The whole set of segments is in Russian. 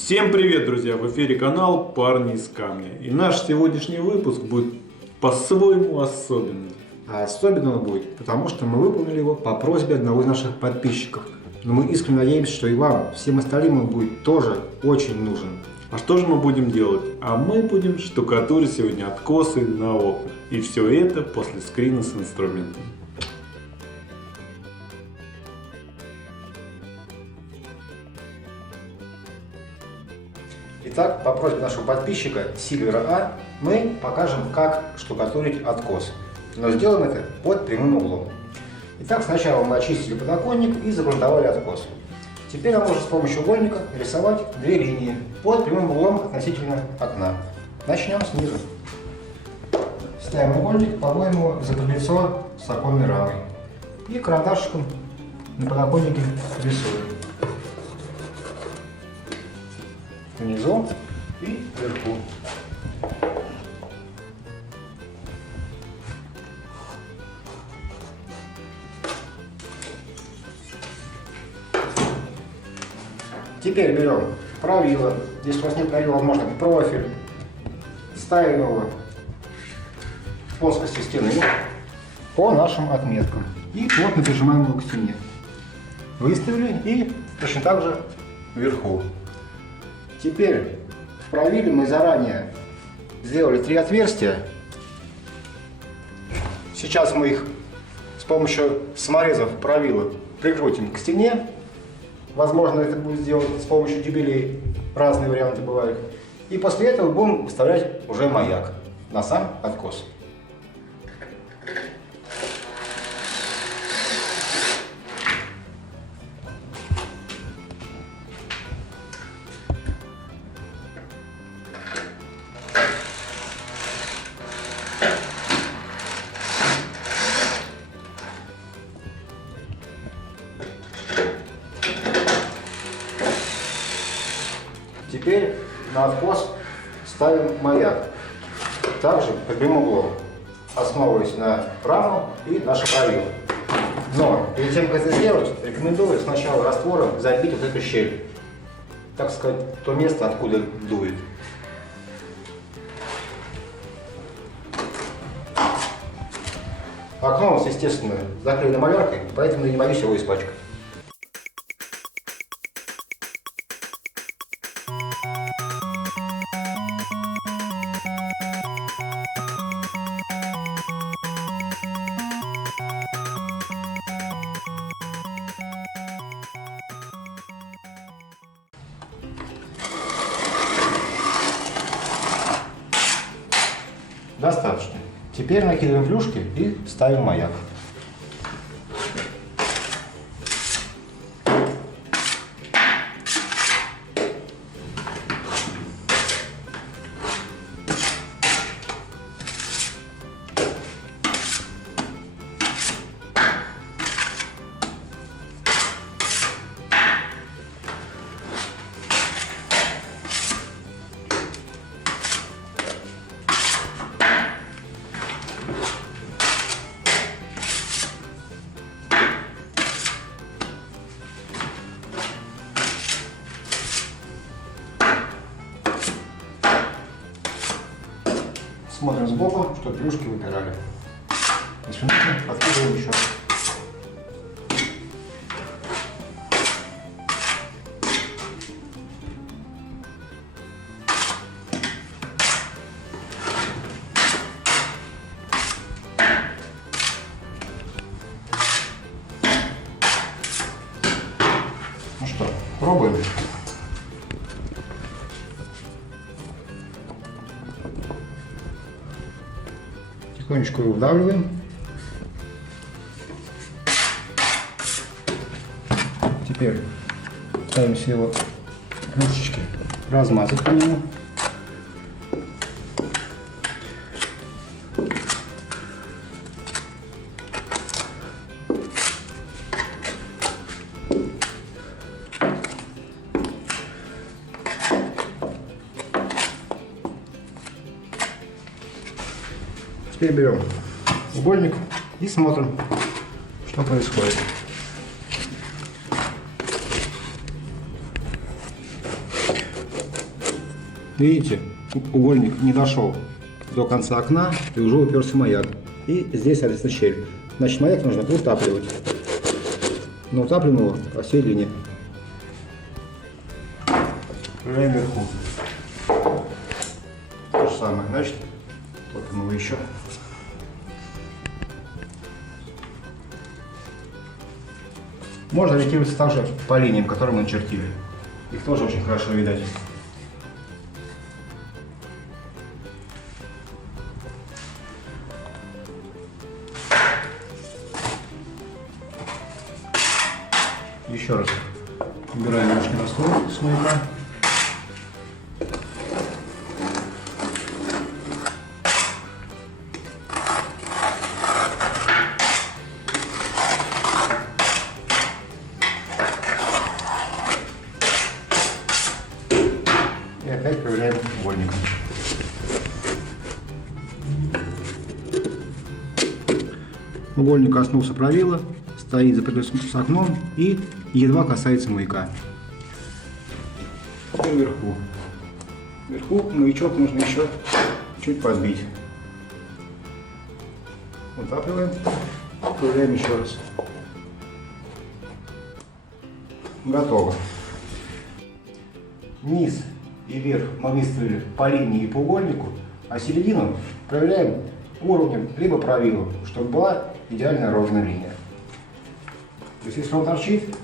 Всем привет, друзья! В эфире канал Парни из камня. И наш сегодняшний выпуск будет по-своему особенным. А особенно он будет, потому что мы выполнили его по просьбе одного из наших подписчиков. Но мы искренне надеемся, что и вам, всем остальным он будет тоже очень нужен. А что же мы будем делать? А мы будем штукатурить сегодня откосы на окна. И все это после скрина с инструментом. Итак, по просьбе нашего подписчика Сильвера А, мы покажем, как штукатурить откос. Но сделаем это под прямым углом. Итак, сначала мы очистили подоконник и загрунтовали откос. Теперь нам нужно с помощью угольника рисовать две линии под прямым углом относительно окна. Начнем снизу. Ставим угольник, поводим его за колесо с оконной рамой. И карандашиком на подоконнике рисуем. Внизу и вверху. Теперь берем правило. Если у вас нет правила, можно профиль. Ставим его в плоскости стены по нашим отметкам. И плотно прижимаем его к стене. Выставили и точно так же вверху. Теперь в правиле мы заранее сделали 3 отверстия. Сейчас мы их с помощью саморезов правила прикрутим к стене. Возможно, это будет сделать с помощью дюбелей. Разные варианты бывают. И после этого будем вставлять уже маяк на сам откос. Теперь на откос ставим маяк, также под прямым углом, основываясь на раму и наше правило. Но перед тем, как это сделать, рекомендую сначала раствором забить вот эту щель, так сказать, то место, откуда дует. Окно у нас, естественно, заклеено маляркой, поэтому я не боюсь его испачкать. Достаточно. Теперь накидываем плюшки и ставим маяк. Смотрим сбоку, чтобы плюшки выпирали. Если нужно, откидываем еще. Ну что, пробуем. Тихонечко его вдавливаем. Теперь ставим все его ручечки размазать по нему. Теперь берем угольник и смотрим, что происходит. Видите, угольник не дошел до конца окна и уже уперся маяк. И здесь, соответственно, щель. Значит, маяк нужно утапливать. Но утапливаем его по всей длине. Проверяем вверху. То же самое. Значит, топим его еще. Можно ориентироваться также по линиям, которые мы начертили. Их тоже очень хорошо видать. Еще раз убираем лишний раствор с маяка. И опять проверяем угольником. Угольник коснулся правила, стоит за с окном и едва касается маяка. Теперь вверху. Вверху маячок нужно еще чуть подбить. Утапливаем, проверяем еще раз. Готово. Низ и верх мы выставили по линии и по угольнику, а середину проверяем уровнем либо правилом, чтобы была идеальная ровная линия. То есть если он торчит,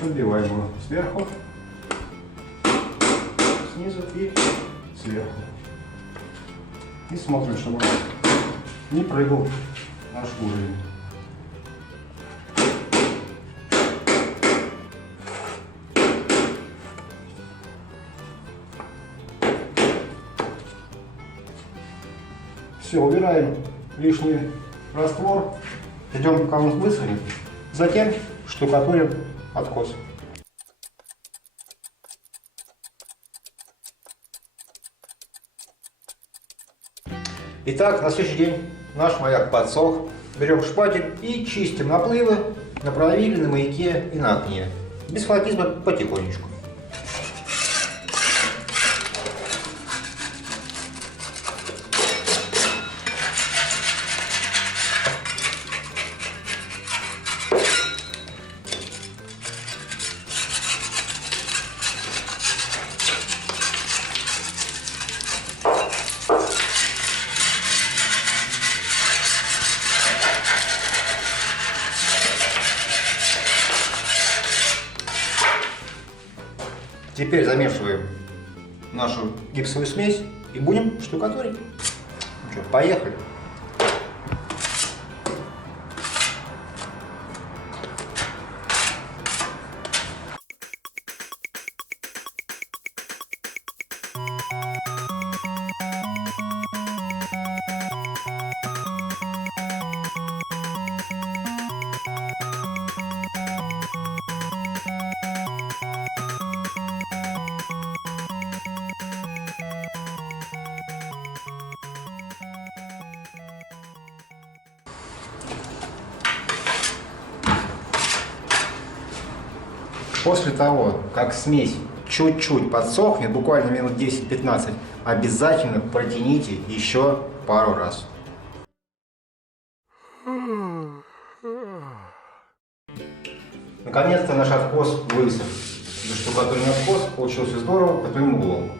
подбиваем его сверху, снизу и сверху. И смотрим, чтобы он не прыгал наш уровень. Все, убираем лишний раствор, ждем, пока он высохнет, затем штукатурим откос. Итак, на следующий день наш маяк подсох. Берем шпатель и чистим наплывы на правиле, на маяке и на окне. Без фанатизма, потихонечку. Теперь замешиваем нашу гипсовую смесь и будем штукатурить. Ну что, поехали. После того, как смесь чуть-чуть подсохнет, буквально минут 10-15, обязательно протяните еще пару раз. Наконец-то наш откос высох. Заштукатуренный откос получился здорово, под прямым углом.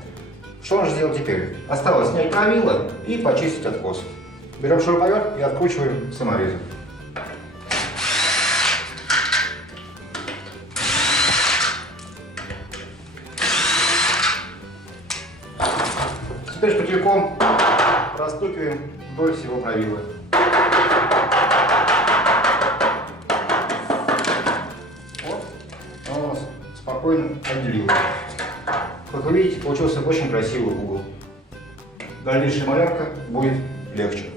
Что нужно сделать теперь? Осталось снять правило и почистить откос. Берем шуруповерт и откручиваем саморезом. Теперь шпательком простукиваем вдоль всего правила. Вот, оно у нас спокойно отделилось. Как вы видите, получился очень красивый угол. Дальнейшая малярка будет легче.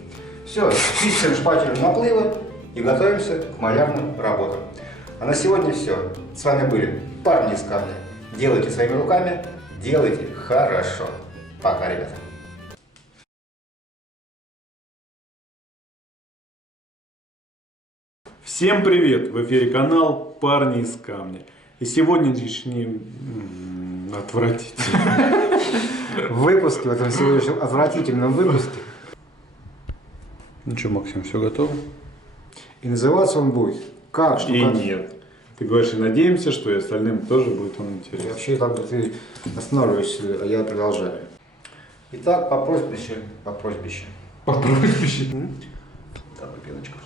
Все, чистим шпателем наплывы и готовимся к малярным работам. А на сегодня все. С вами были парни из камня. Делайте своими руками, делайте хорошо. Пока, ребята. Всем привет! В эфире канал «Парни из камня». И сегодняшний Отвратительно. В выпуске, в этом сегодняшнем отвратительном выпуске. Ну что, Максим, все готово? И называться он будет как И нет. Ты говоришь, и надеемся, что и остальным тоже будет он И интересен. вообще там ты останавливаешься, а я продолжаю. Итак, по просьбище. Попробуй. Там пеночка.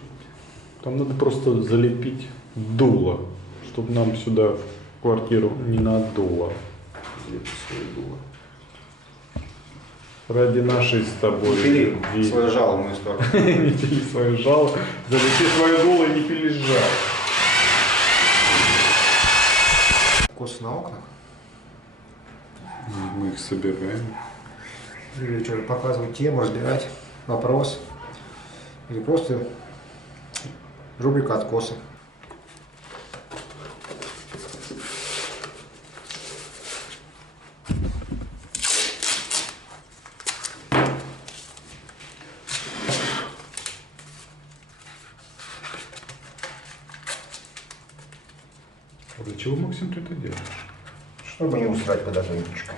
Там надо просто залепить дуло, чтобы нам сюда в квартиру не надуло. Ради нашей с тобой Пили любви. свое жало в мою сторону. Не пили свое жало, залепи свое дуло и не пили жало. Кос на окнах. Мы их собираем. Или что, показывать тему, разбирать вопрос. Или просто рубрика откосы. А для чего, Максим, ты это делаешь? Чтобы не усрать подоконничка.